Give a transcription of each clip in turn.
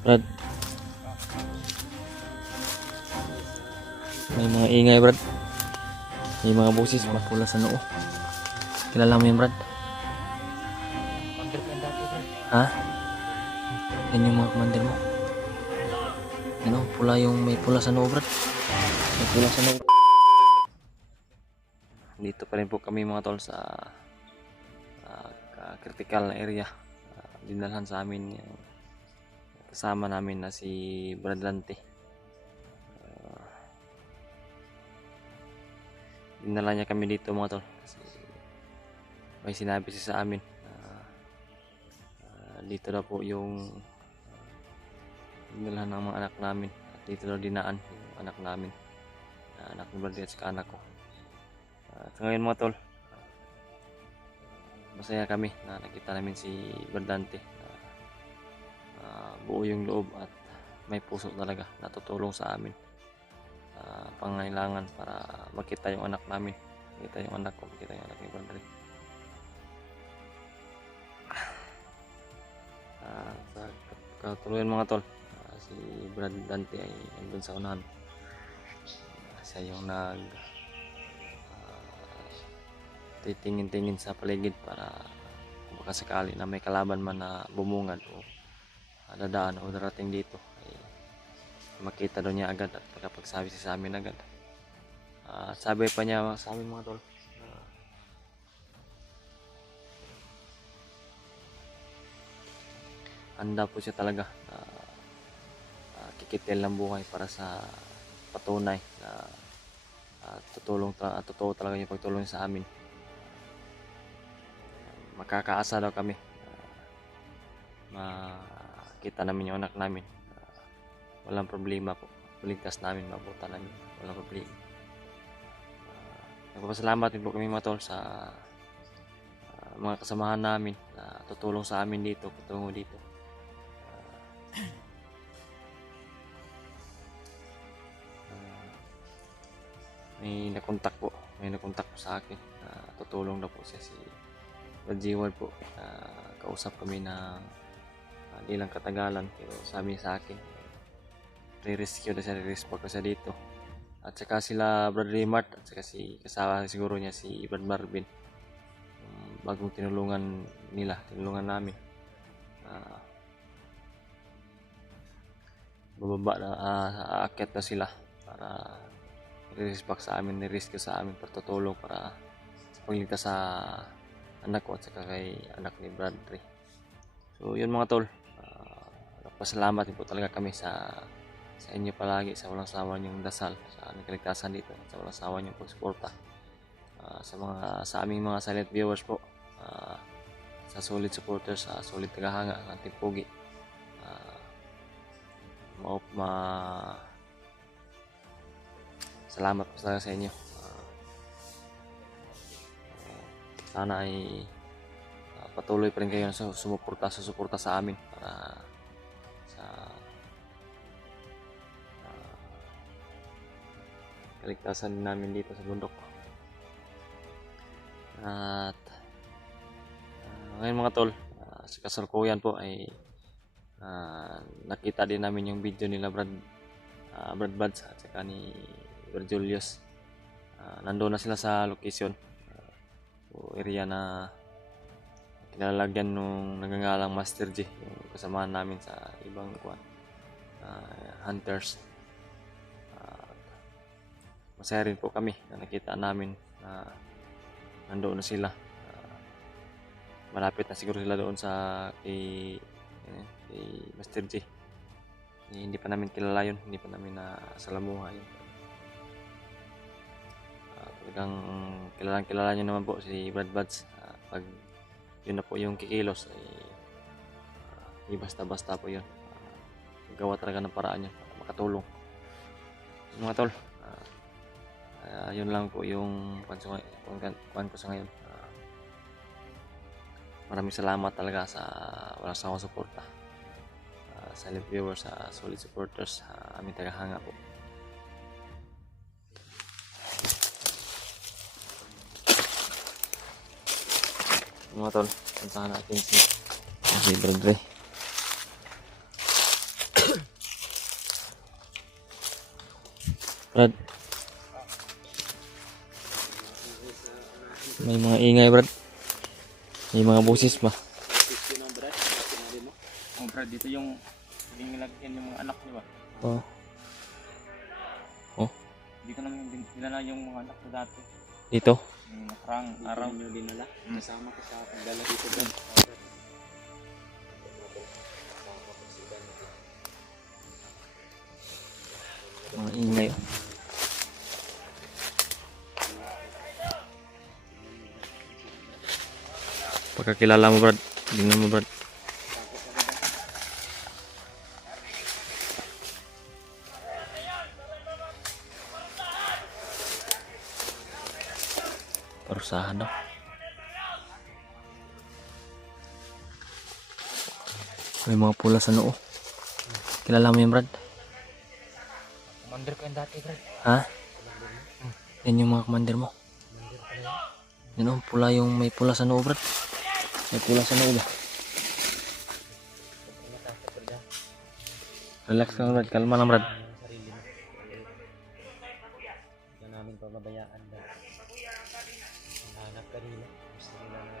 Brad, may mga ingay Brad. May mga busis mapula sa noo. Kilala mo yan Brad? Ha? Yan yung mga commander mo. Ano, pula yung may pula sa noo Brad. May pula sa noo. Dito pa rin po kami mga tol sa critical na area. Dinalhan sa amin yung kasama namin na si Brad Lante. Dinala niya kami dito mga tol kasi may sinabi siya sa amin. Dito na po yung dinalhan ng mga anak namin at dito na dinaan yung anak namin, anak ni Brad at anak ko. At ngayon mga tol, masaya kami na nakita namin si Brad Lante. Buo yung loob at may puso talaga na tutulong sa amin pangailangan para makita yung anak namin, makita yung anak ko, makita yung anak ni Brad. Sa katuloyan mga tol, si Brad Lante ay andun sa unahan. Siya yung nag titingin-tingin sa paligid para kung baka sakali na may kalaban man na bumungad o dadaan o darating dito ay makita daw niya agad at makapagsabi siya sa amin agad. Sabi pa niya sa amin mga tol, handa po siya talaga kikitil ng buhay para sa patunay na totoo talaga yung pagtulong sa amin. Makakaasa daw kami makita namin yung anak namin. Walang problema po, ligtas namin, mabuta namin, walang problema. Nagpapasalamat din po kami mga tol sa mga kasamahan namin na tutulong sa amin dito, patungo dito. May nakontak po sa akin, tutulong na po siya, si Brad Jewel po. Kausap kami na di lang katagalan, pero sabi niya sa akin re-rescue na siya, re-rescue ko siya dito. At saka sila Brad Raymart at saka si kasama siguro niya si Brad Marvin, bagong tinulungan namin. Bababa na, aakyat na sila para i-respect sa amin, ni-rescue sa amin, para tutulong para sa pagligtas sa anak ko at saka kay anak ni Bradley. So yun mga tol, nagpasalamat din po talaga kami sa inyo palagi, sa walang sawa niyong dasal sa aming kaligtasan dito, sa walang sawa niyong pagsuporta sa aming mga silent viewers po, sa solid supporters, sa solid tagahanga ng ating pugi. Salamat po talaga sa inyo. Sana ay patuloy pa rin kayo na susuporta sa amin para sa kaligtasan namin dito sa bundok. At ngayon mga tol, sa kasalukuyan po ay nakita din namin yung video nila Brad Buds at saka ni Brad Julius. Nandoon na sila sa location, area na kinalalagyan nung nagangalang Master G, yung kasamahan namin sa ibang hunters. Masaya rin po kami na nakita namin na nandoon na sila. Malapit na siguro sila doon sa kay Master G. Hindi pa namin kilala yun, hindi pa namin nasalamuha yun. Talagang kilala nyo naman po si Brad Buds. Pag yun na po yung kikilos ay hindi basta-basta po yun. Gawa talaga ng paraan yun para makatulong. Mga tol, yun lang po yung kwan ko sa ngayon. Maraming salamat talaga sa walang sawang suporta, silent viewers, solid supporters, aming tagahanga po. Mga tol, puntahan natin si Brad Ray. Brad. May mga ingay, Brad. May mga boses ba? Oh, Brad, dito yung nilagyan yung mga anak, di ba? Oh. Oh, Dito naman yung dinala yung mga anak ko dati. dito. Yung nakarang araw. Nyo dinala. Kasama ko sa pagdala dito, Brad. Mga ingay. Pagkakilala mo, Brad. Tingnan mo, Brad. Parusahan daw. May mga pula sa noo. Kilala mo yan, Brad? Commander ko yung dati, Brad. Ha? Yan yung mga commander mo. Yan o, pula yung may pula sa noo, Brad. May pula sa noo ba? Relax ka lang, Brad. Kalma lang, Brad. Sarili mo. Hindi namin pababayaan, Brad. Hanap ka nila. Gusto nila na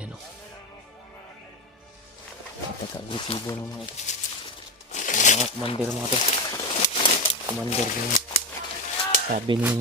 Yan o. Napaka-agresibo ng mga ito. Yung mga commander mga to. Commander yung sabi ni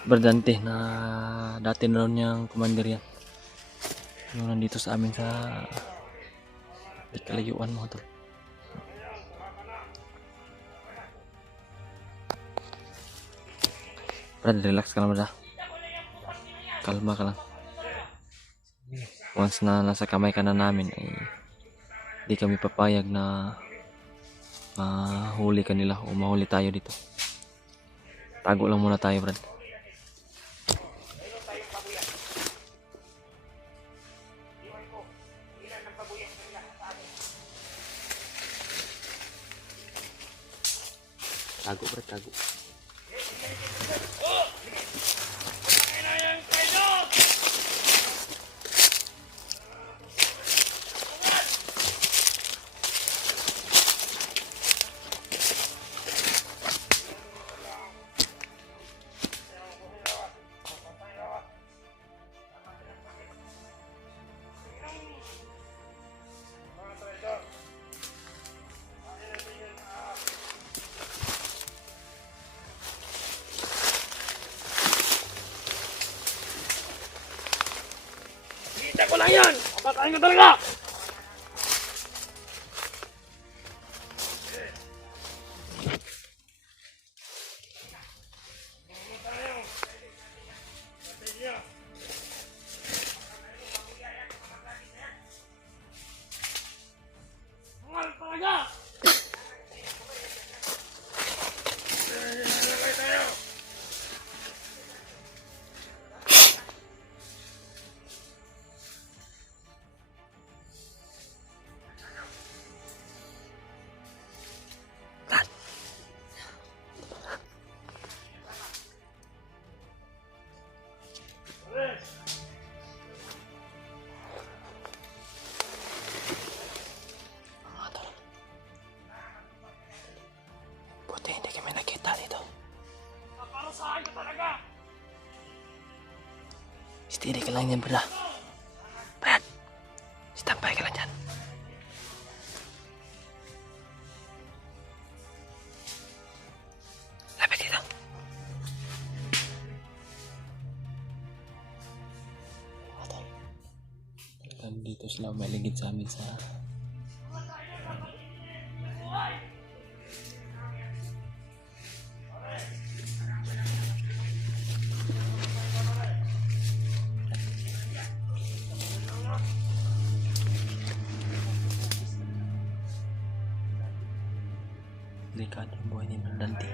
Bardante na dati na rin niyang commander yan. Yung nandito sa amin sa kalayuan mga to. Brad, relax ka lang, Brad. Kalma ka lang. Once na nasa kamay ka na namin ay di kami papayag na mahuli ka nila o mahuli tayo dito. Tago lang muna tayo, Brad. Tago, Brad, tago. Kita ko lang yan! Kapakain ka talaga! Mahal talaga! Buti hindi kami nakita dito. Paparusahan ka talaga! Steady ka lang yan, Brad. Brad, standby ka lang dyan. Lapit dito. Dito sila umaligid sa amin sa delikado yung buhay ni Bardante.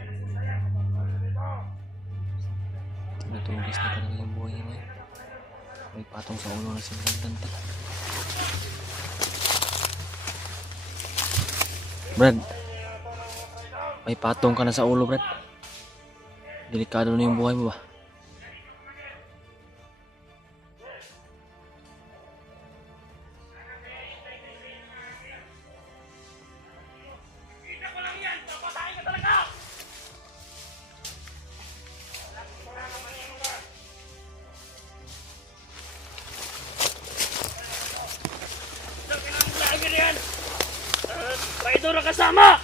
Tinatulis na talaga yung buhay niya. May patong sa ulo na si Bardante. Brad, may patong ka na sa ulo, Brad. Delikado na yung buhay mo ba? kasama!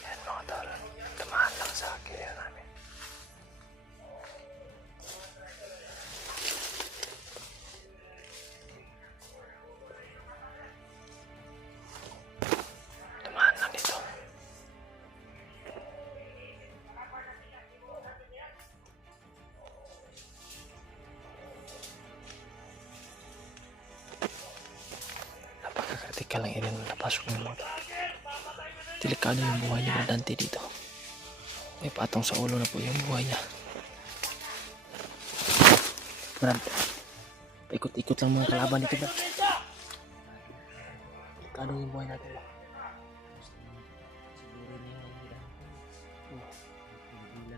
Yan mga tol, tamaan lang sa kaya namin. Tamaan lang dito. Napaka-critical lang irin na napasok ng mga tol. Delikado yung buhay ni Dante dito. May patong sa ulo na po yung buhay niya. Brad, paikot-ikot lang mga kalaban dito, Brad. Delikado yung buhay natin, ba? Siguro na yung bilang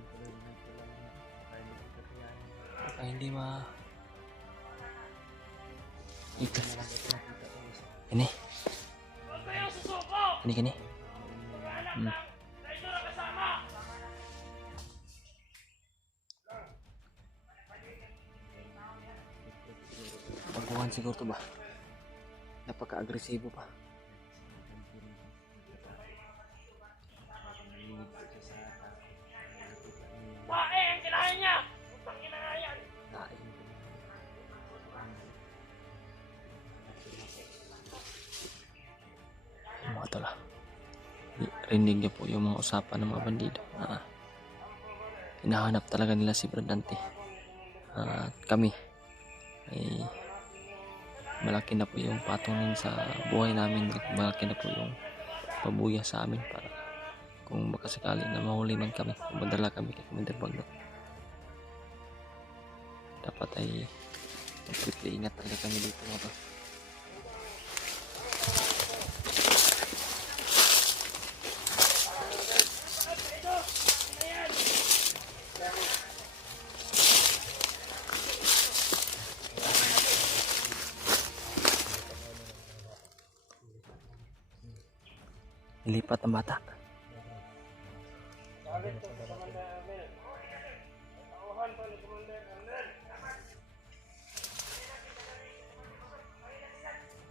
ko lang ng tulang na kaya hindi ko kakayanin. Baka hindi ikot. Ito nakita ko isa. Ini. Kini. Pagbuhan siguro to ba? Napaka-agresibo pa. Bae ang kinahin niya! Putang ina nga yan! Mga tala. Rinig niya po yung mga usapan ng mga bandido. Hinahanap talaga nila si Brad Dante. At kami ay malaki na po yung patungin sa buhay namin. Malaki na po yung pabuya sa amin para kung makasakali na mahuli man kami, madala kami kay Commander Bagnot. Dapat ay triple ingat talaga kami dito mga to. Ilipat ang bata.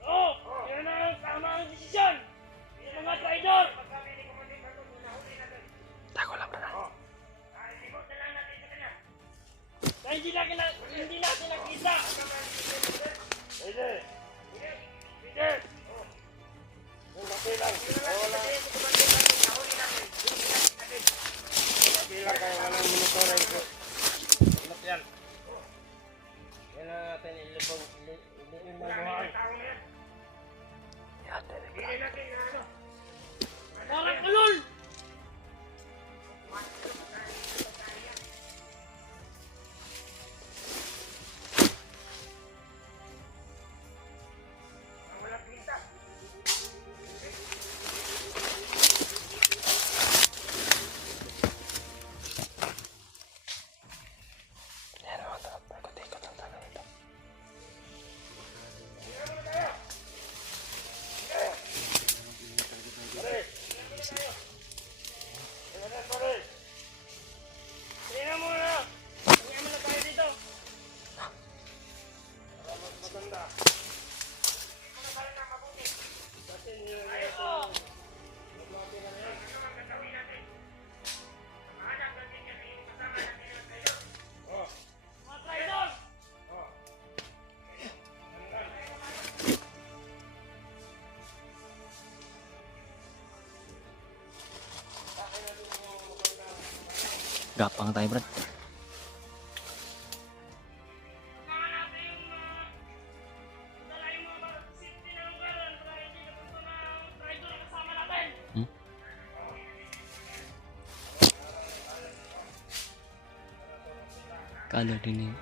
Oh! Yan ang tama ang desisyon! Yung mga traidor! Tago lang Brad. Dahil hindi natin nakita! Pwede! Pwede! Bilang kayo walang monitoring ko. Ano yan? Yan na natin ilibang buhay. Yan, direct. Parang ulol! Yan mga tala. Paikot-ikot lang talaga ito. Tingnan mo na! Tingnan mo na tayo dito! Para mas maganda. Kasi nilalaman mga traidor! Gapang tayo Brad. Dala yung mga safety na lugaran para hindi napunto ng traidor na kasama natin! Kalo din yung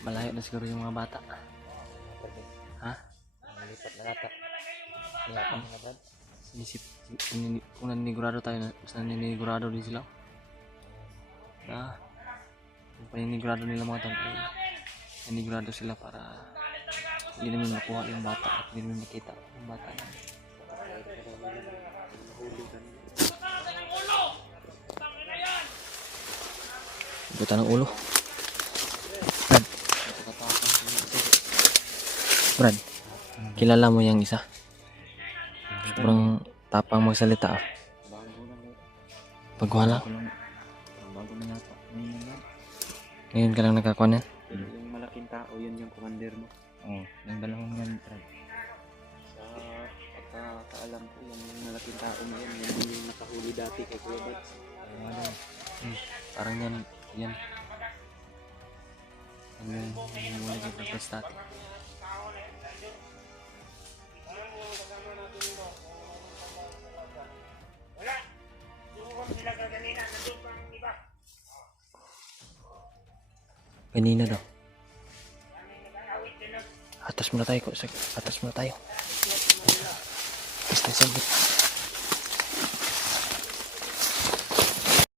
malayo na siguro yung mga bata. Ha? Nalipat na nata. Kaya ang mga Brad. Inisip, kung naninigurado tayo na, basta naninigurado din sila. Kung paninigurado nila mga tao, naninigurado sila para hindi namin makuha yung bata at hindi namin makita yung bata. Patasan ang ulo! Tangin na yan! Buta ng ulo. Brad. Nakakatawa. Brad, kilala mo yung isa? Sobrang tapang magsalita ah. Bago na lang. Pag wala, Bago na yata. Ngayon lang. ngayon ka lang nagkakuanan. Yung malaking tao, yun yung commander mo. Oo, yung dalawang yan, Brad. Sa pagkakaalam ko, yung malaking tao na yan, yan yung nakahuli dati kay Kuya Bats. Parang yan. Yan yung muli kay Pagkas dati. Kanina daw. Atas muna tayo. Atas muna tayo. Atas tayo saglit.